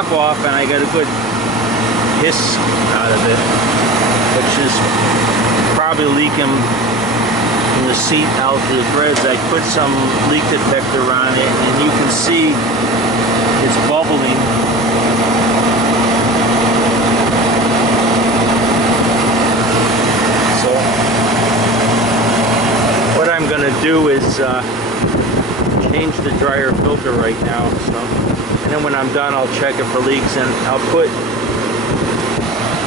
cap off and I got a good hiss out of it, which is probably leaking from the seat out to the threads. I put some leak detector on it and you can see it's bubbling. So what I'm going to do is change the dryer filter right now. So, and then when I'm done, I'll check it for leaks, and I'll put,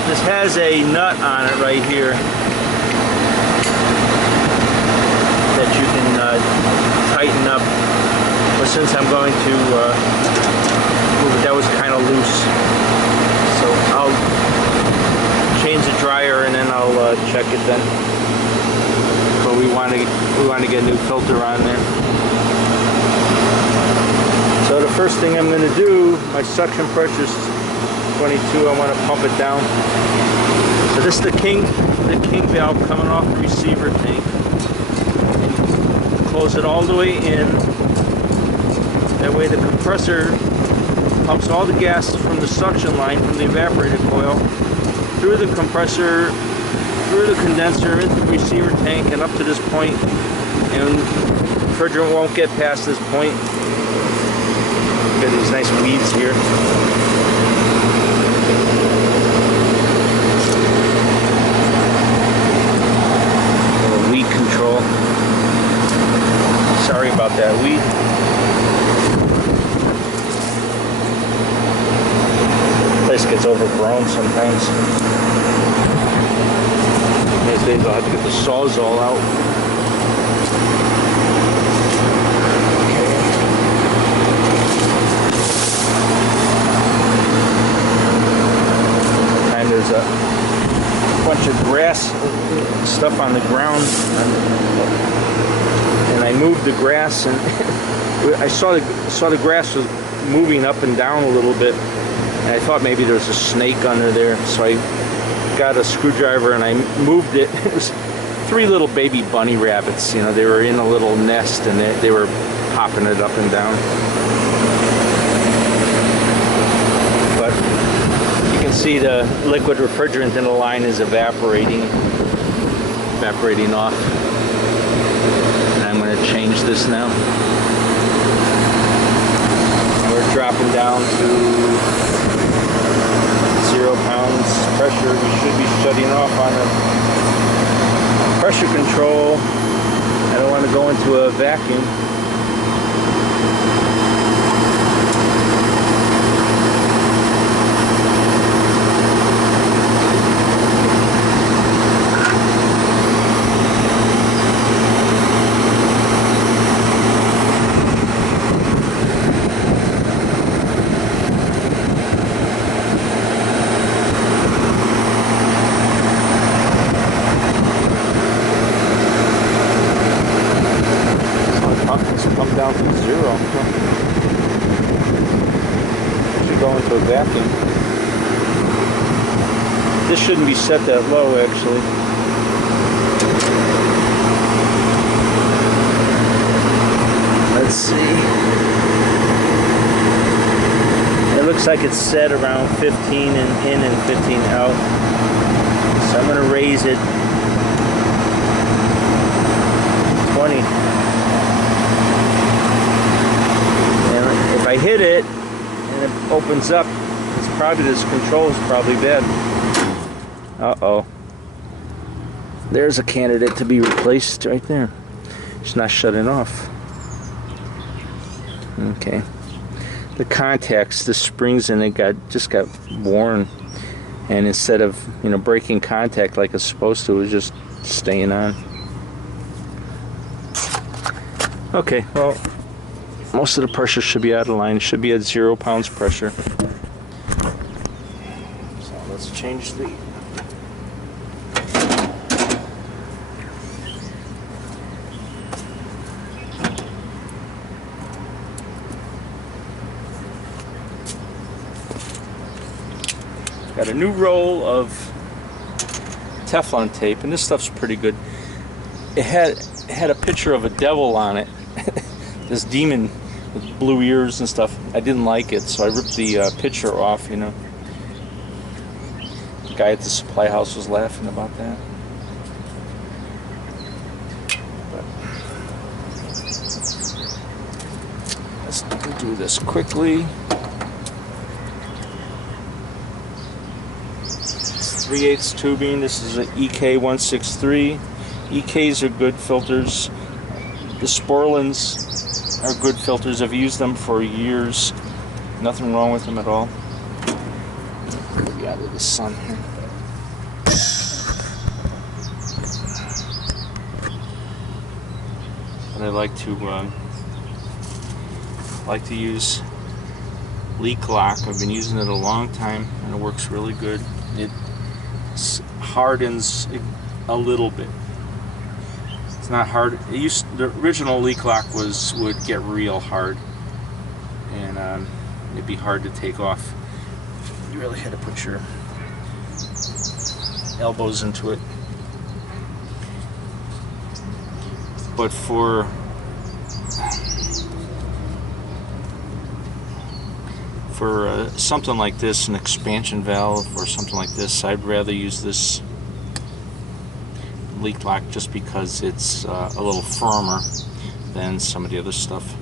this has a nut on it right here that you can tighten up, but since I'm going to move it, that was kind of loose, so I'll change the dryer and then I'll check it then. But we want to get a new filter on there. So the first thing I'm going to do, my suction pressure is 22. I want to pump it down. So this is the king valve coming off the receiver tank. And close it all the way in. That way the compressor pumps all the gas from the suction line from the evaporator coil through the compressor, through the condenser, into the receiver tank, and up to this point. And refrigerant won't get past this point. Got these nice weeds here. A little weed control. Sorry about that weed. Place gets overgrown sometimes. These days I'll have to get the sawzall out. There's a bunch of grass stuff on the ground, and I moved the grass, and I saw the grass was moving up and down a little bit, and I thought maybe there was a snake under there, so I got a screwdriver and I moved it. It was 3 little baby bunny rabbits. You know, they were in a little nest and they were hopping it up and down. See, the liquid refrigerant in the line is evaporating off, and I'm going to change this now. We're dropping down to 0 pounds pressure. We should be shutting off on the pressure control. I don't want to go into a vacuum. Down to 0. Should go into a vacuum. This shouldn't be set that low, actually. Let's see. It looks like it's set around 15 and in and 15 out. So I'm going to raise it 20. If I hit it and it opens up, it's probably, this control is probably dead. Uh-oh. There's a candidate to be replaced right there. It's not shutting off. Okay. The contacts, the springs in it just got worn, and instead of, you know, breaking contact like it's supposed to, it was just staying on. Okay, well, most of the pressure should be out of line. It should be at 0 pounds pressure. So let's change the... Got a new roll of Teflon tape, and this stuff's pretty good. It had a picture of a devil on it. This demon with blue ears and stuff. I didn't like it, so I ripped the picture off, you know. The guy at the supply house was laughing about that. But let's do this quickly. 3/8 tubing. This is an EK163. EKs are good filters. The Sporlins are good filters. I've used them for years. Nothing wrong with them at all. Get me out of the sun here. But I like to use leak lock. I've been using it a long time, and it works really good. It hardens a little bit. It's not hard. The original leak lock would get real hard, and it'd be hard to take off. You really had to put your elbows into it. But for something like this, an expansion valve or something like this, I'd rather use this leak lock just because it's a little firmer than some of the other stuff.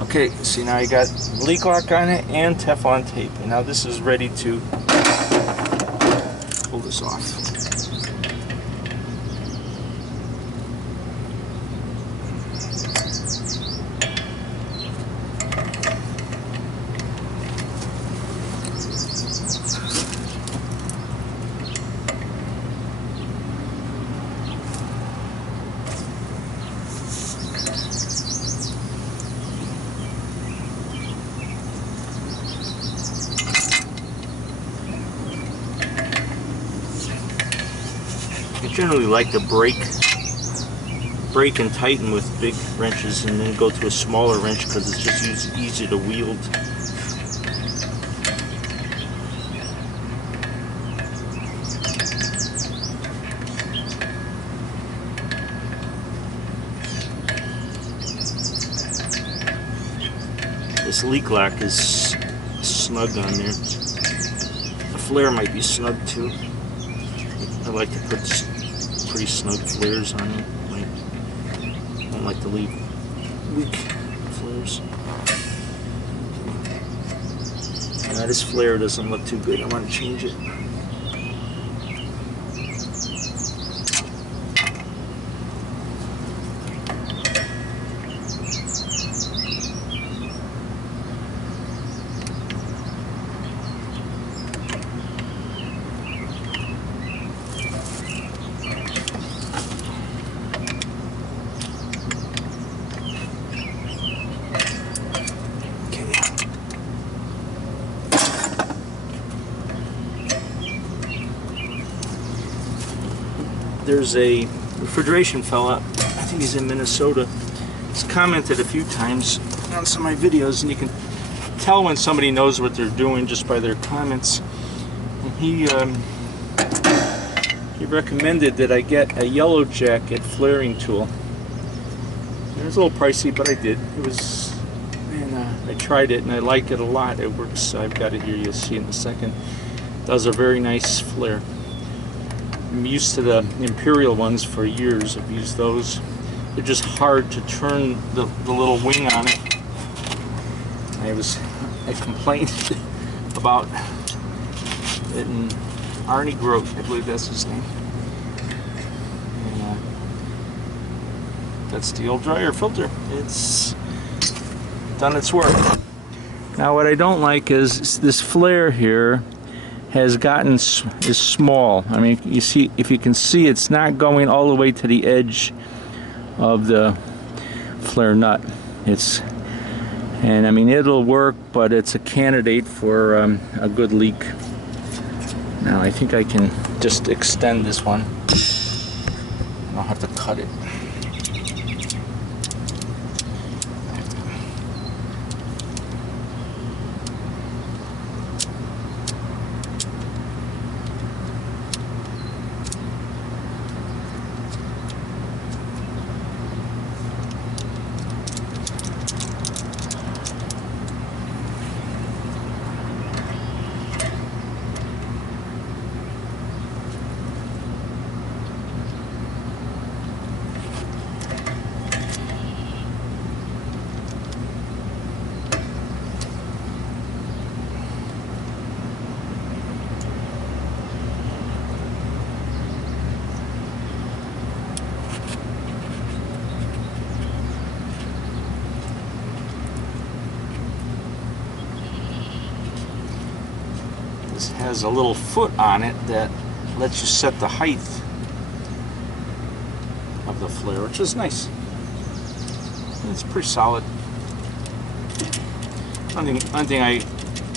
Okay, see, now you got leak lock on it and Teflon tape, and now this is ready to pull this off. I generally like to break and tighten with big wrenches and then go to a smaller wrench because it's just easier to wield. This leak lock is snug on there. The flare might be snug too. I like to put pretty snug flares on it. I don't like to leave weak flares. Now this flare doesn't look too good. I want to change it. There's a refrigeration fella, I think he's in Minnesota. He's commented a few times on some of my videos, and you can tell when somebody knows what they're doing just by their comments. And he recommended that I get a yellow jacket flaring tool. It was a little pricey, but I did. It was, and I tried it and I like it a lot. It works. I've got it here. You'll see in a second. It does a very nice flare. I'm used to the Imperial ones for years. I've used those. They're just hard to turn the little wing on it. I complained about it, and Arnie Grote, I believe that's his name. And that's the old Drier filter. It's done its work. Now what I don't like is this flare here has gotten is small. I mean, you see, if you can see, it's not going all the way to the edge of the flare nut. And I mean, it'll work, but it's a candidate for a good leak. Now I think I can just extend this one. I don't have to cut it. has a little foot on it that lets you set the height of the flare, which is nice. It's pretty solid. One thing I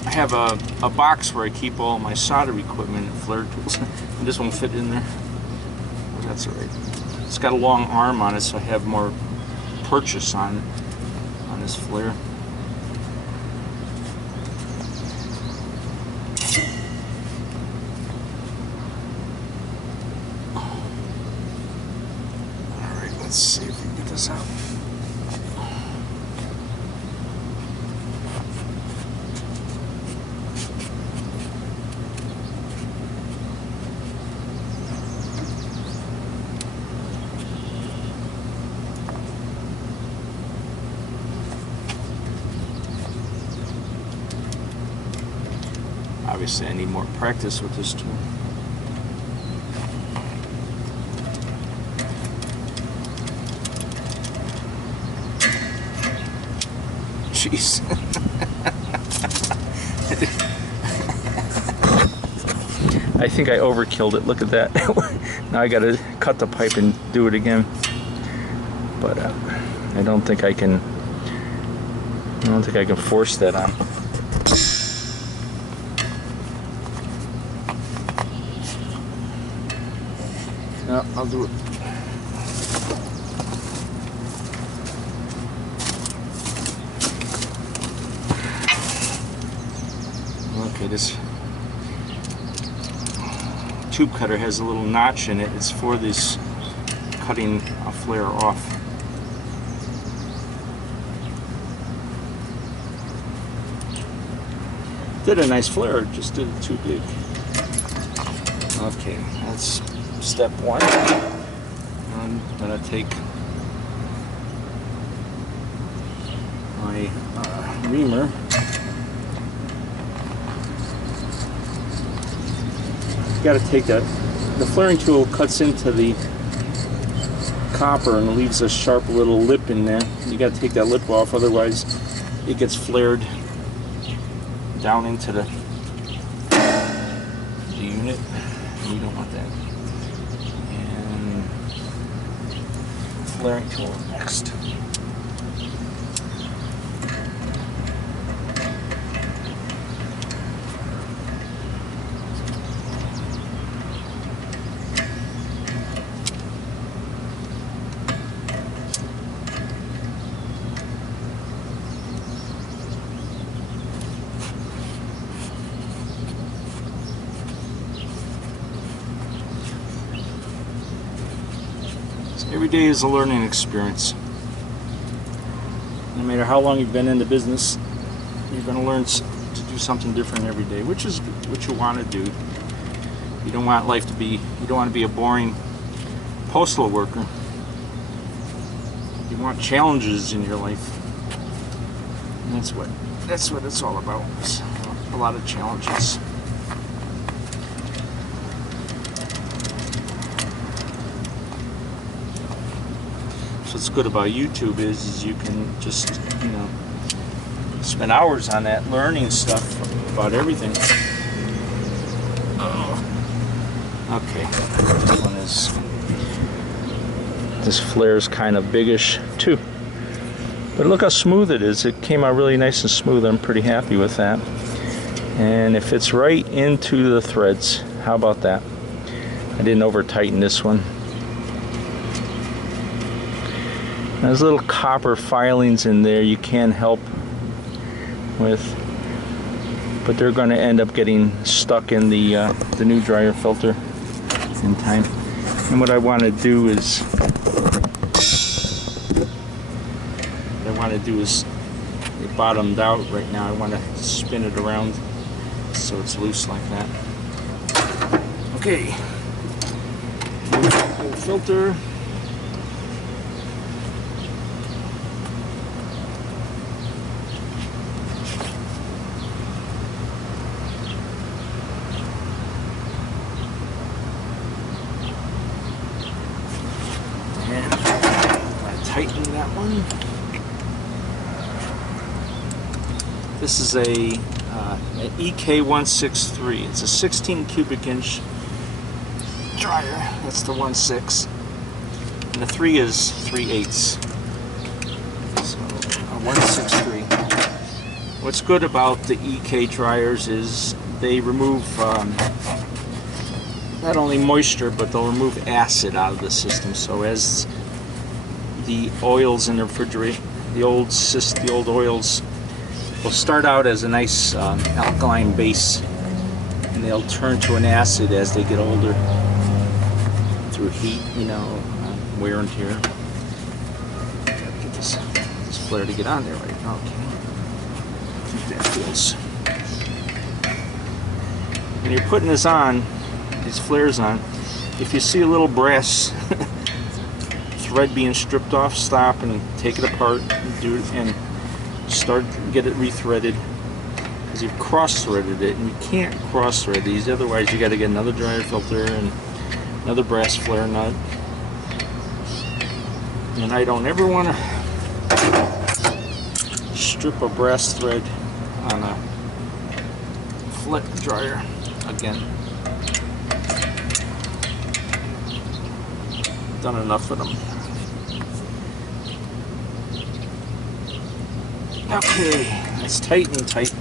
have a box where I keep all my solder equipment and flare tools, and this won't fit in there. But that's alright. It's got a long arm on it, so I have more purchase on this flare. Alright, let's see if we can get this out. Obviously, I need more practice with this tool. Jeez. I think I overkilled it. Look at that. Now I gotta cut the pipe and do it again. But I don't think I can force that on. No, I'll do it. Okay, this tube cutter has a little notch in it. It's for this cutting a flare off. Did a nice flare, just did it too big. Okay, that's step one. I'm gonna take my reamer. You gotta take that. The flaring tool cuts into the copper and leaves a sharp little lip in there. You gotta take that lip off, otherwise it gets flared down into the unit. You don't want that. And flaring tool next. Every day is a learning experience. No matter how long you've been in the business, you're going to learn to do something different every day, which is what you want to do. You don't want life to be, you don't want to be a boring postal worker. You want challenges in your life. And that's what it's all about. It's a lot of challenges. So what's good about YouTube is you can just, you know, spend hours on that learning stuff about everything. Oh. Okay, this one is, this flare is kind of biggish too. But look how smooth it is. It came out really nice and smooth. I'm pretty happy with that. And it fits right into the threads. How about that? I didn't over tighten this one. There's little copper filings in there you can help with, but they're going to end up getting stuck in the new dryer filter in time. And what I want to do is, it bottomed out right now. I want to spin it around so it's loose like that. Okay, new filter. Tighten that one. This is a an EK163. It's a 16 cubic inch dryer. That's the 1.6. And the 3 is 3/8. So a 163. What's good about the EK dryers is they remove not only moisture, but they'll remove acid out of the system. So as the oils in the refrigerator, the old oils will start out as a nice alkaline base, and they'll turn to an acid as they get older through heat, you know, wear and tear. Get this flare to get on there right now. Okay. I think that feels. When you're putting this on, these flares on, if you see a little brass thread being stripped off, stop and take it apart and do it, and get it rethreaded, because you've cross-threaded it, and you can't cross-thread these, otherwise you got to get another dryer filter and another brass flare nut. And I don't ever want to strip a brass thread on a flat dryer again. Done enough of them. Okay, that's tight and tight.